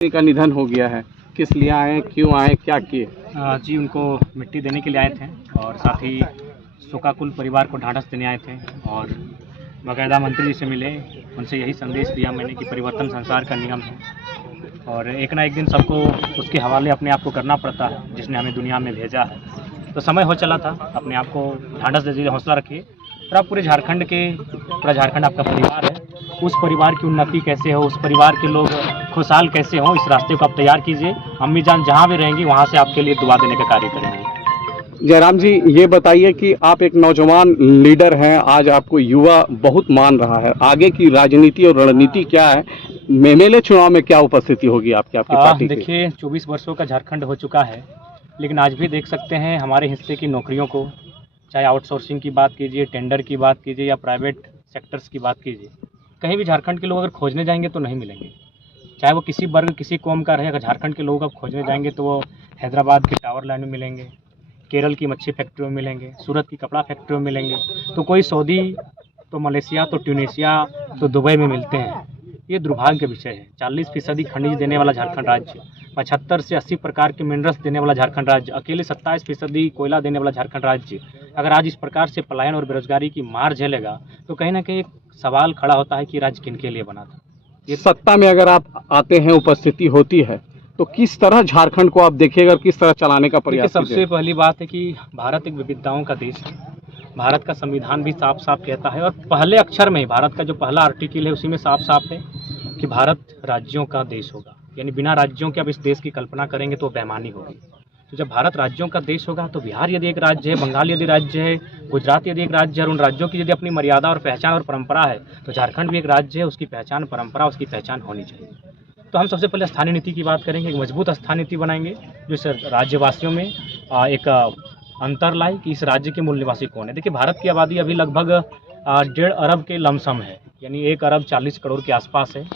का निधन हो गया है, किस लिए आए, क्यों आए, क्या किए? जी, उनको मिट्टी देने के लिए आए थे और साथ ही शोकाकुल परिवार को ढाढ़स देने आए थे और बाकायदा मंत्री जी से मिले, उनसे यही संदेश दिया मैंने कि परिवर्तन संसार का नियम है और एक ना एक दिन सबको उसके हवाले अपने आप को करना पड़ता है जिसने हमें दुनिया में भेजा है। तो समय हो चला था, अपने आप को ढाढ़स दे दीजिए, हौसला रखिए। और आप पूरा झारखंड आपका परिवार है, उस परिवार की उन्नति कैसे हो, उस परिवार के लोग खुशहाल कैसे हों, इस रास्ते को आप तैयार कीजिए। अम्मी जान जहाँ भी रहेंगी वहाँ से आपके लिए दुआ देने का कार्य करेंगे। जयराम जी, ये बताइए कि आप एक नौजवान लीडर हैं, आज आपको युवा बहुत मान रहा है, आगे की राजनीति और रणनीति क्या है? एमएलए चुनाव में क्या उपस्थिति होगी आपकी पार्टी की? देखिए, 24 वर्षों का झारखंड हो चुका है, लेकिन आज भी देख सकते हैं हमारे हिस्से की नौकरियों को, चाहे आउटसोर्सिंग की बात कीजिए, टेंडर की बात कीजिए या प्राइवेट सेक्टर्स की बात कीजिए, कहीं भी झारखंड के लोग अगर खोजने जाएंगे तो नहीं मिलेंगे। चाहे वो किसी वर्ग किसी कौम का रहे, अगर झारखंड के लोग अब खोजने जाएंगे तो वो हैदराबाद की टावर लाइन में मिलेंगे, केरल की मच्छी फैक्ट्री में मिलेंगे, सूरत की कपड़ा फैक्ट्री में मिलेंगे, तो कोई सऊदी, तो मलेशिया, तो ट्यूनीशिया, तो दुबई में मिलते हैं। ये दुर्भाग्य का विषय है। 40% खनिज देने वाला झारखंड राज्य, 75 से 80 प्रकार के मिनरल्स देने वाला झारखंड राज्य, अकेले 27% कोयला देने वाला झारखंड राज्य, अगर आज इस प्रकार से पलायन और बेरोजगारी की मार झेलेगा तो कहीं ना कहीं एक सवाल खड़ा होता है कि राज्य किनके लिए बना था। ये सत्ता में अगर आप आते हैं, उपस्थिति होती है, तो किस तरह झारखंड को आप देखिएगा और किस तरह चलाने का प्रयास कीजिएगा? सबसे पहली बात है कि भारत एक विविधताओं का देश है। भारत का संविधान भी साफ साफ कहता है और पहले अक्षर में ही भारत का जो पहला आर्टिकल है उसी में साफ साफ है कि भारत राज्यों का देश होगा, यानी बिना राज्यों के अब इस देश की कल्पना करेंगे तो बेईमानी होगी। तो जब भारत राज्यों का देश होगा तो बिहार यदि एक राज्य है, बंगाल यदि राज्य है, गुजरात यदि एक राज्य है और उन राज्यों की यदि अपनी मर्यादा और पहचान और परंपरा है, तो झारखंड भी एक राज्य है, उसकी पहचान, परंपरा, उसकी पहचान होनी चाहिए। तो हम सबसे पहले स्थानीय नीति की बात करेंगे, एक मजबूत स्थानीय नीति बनाएंगे जो इस राज्यवासियों में एक अंतर लाए कि इस राज्य के मूल निवासी कौन है। देखिए, भारत की आबादी अभी लगभग 1.5 अरब के लमसम है, यानी 1 अरब 40 करोड़ के आसपास है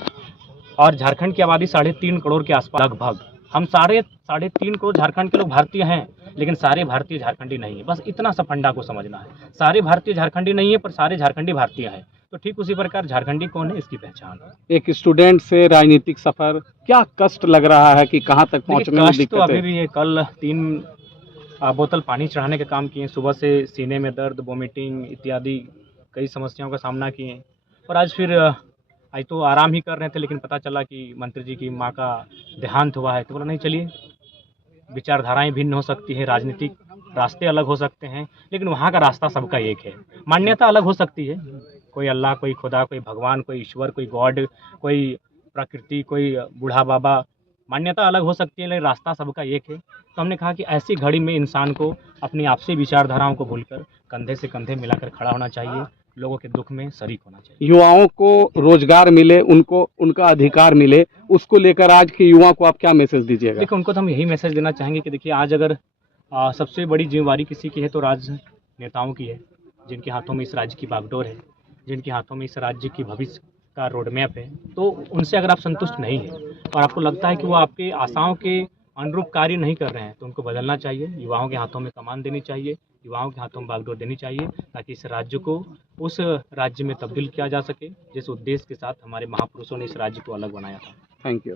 और झारखंड की आबादी 3.5 करोड़ के आसपास लगभग। हम साढ़े 3.5 करोड़ झारखंड के लोग भारतीय हैं, लेकिन सारे भारतीय झारखंडी नहीं है। बस इतना सा फंडा को समझना है, सारे भारतीय झारखंडी नहीं है पर सारे झारखंडी भारतीय हैं। तो ठीक उसी प्रकार झारखंडी कौन है, इसकी पहचान है। एक स्टूडेंट से राजनीतिक सफर, क्या कष्ट लग रहा है कि कहाँ तक पहुँचने में दिक्कत तो अभी भी है। कल 3 बोतल पानी चढ़ाने का काम किए, सुबह से सीने में दर्द, वोमिटिंग इत्यादि कई समस्याओं का सामना किए और आज फिर आज तो आराम ही कर रहे थे, लेकिन पता चला कि मंत्री जी की माँ का देहांत हुआ है। तो बोला नहीं, चलिए, विचारधाराएं भिन्न हो सकती हैं, राजनीतिक रास्ते अलग हो सकते हैं, लेकिन वहाँ का रास्ता सबका एक है। मान्यता अलग हो सकती है, कोई अल्लाह, कोई खुदा, कोई भगवान, कोई ईश्वर, कोई गॉड, कोई प्रकृति, कोई बूढ़ा बाबा, मान्यता अलग हो सकती है, लेकिन रास्ता सबका एक है। तो हमने कहा कि ऐसी घड़ी में इंसान को अपनी आपसी विचारधाराओं को भूलकर कंधे से कंधे मिलाकर खड़ा होना चाहिए, लोगों के दुख में शरीक होना चाहिए। युवाओं को रोजगार मिले, उनको उनका अधिकार मिले, उसको लेकर आज के युवा को आप क्या मैसेज दीजिएगा? देखो, उनको तो हम यही मैसेज देना चाहेंगे कि देखिए, आज अगर सबसे बड़ी जिम्मेवारी किसी की है तो राजनेताओं की है, जिनके हाथों में इस राज्य की बागडोर है, जिनके हाथों में इस राज्य की भविष्य का रोड मैप है। तो उनसे अगर आप संतुष्ट नहीं हैं और आपको लगता है कि वो आपके आशाओं के अनुरूप कार्य नहीं कर रहे हैं, तो उनको बदलना चाहिए। युवाओं के हाथों में कमान देनी चाहिए, युवाओं के हाथों में बागडोर देनी चाहिए, ताकि इस राज्य को उस राज्य में तब्दील किया जा सके जिस उद्देश्य के साथ हमारे महापुरुषों ने इस राज्य को अलग बनाया था। Thank you.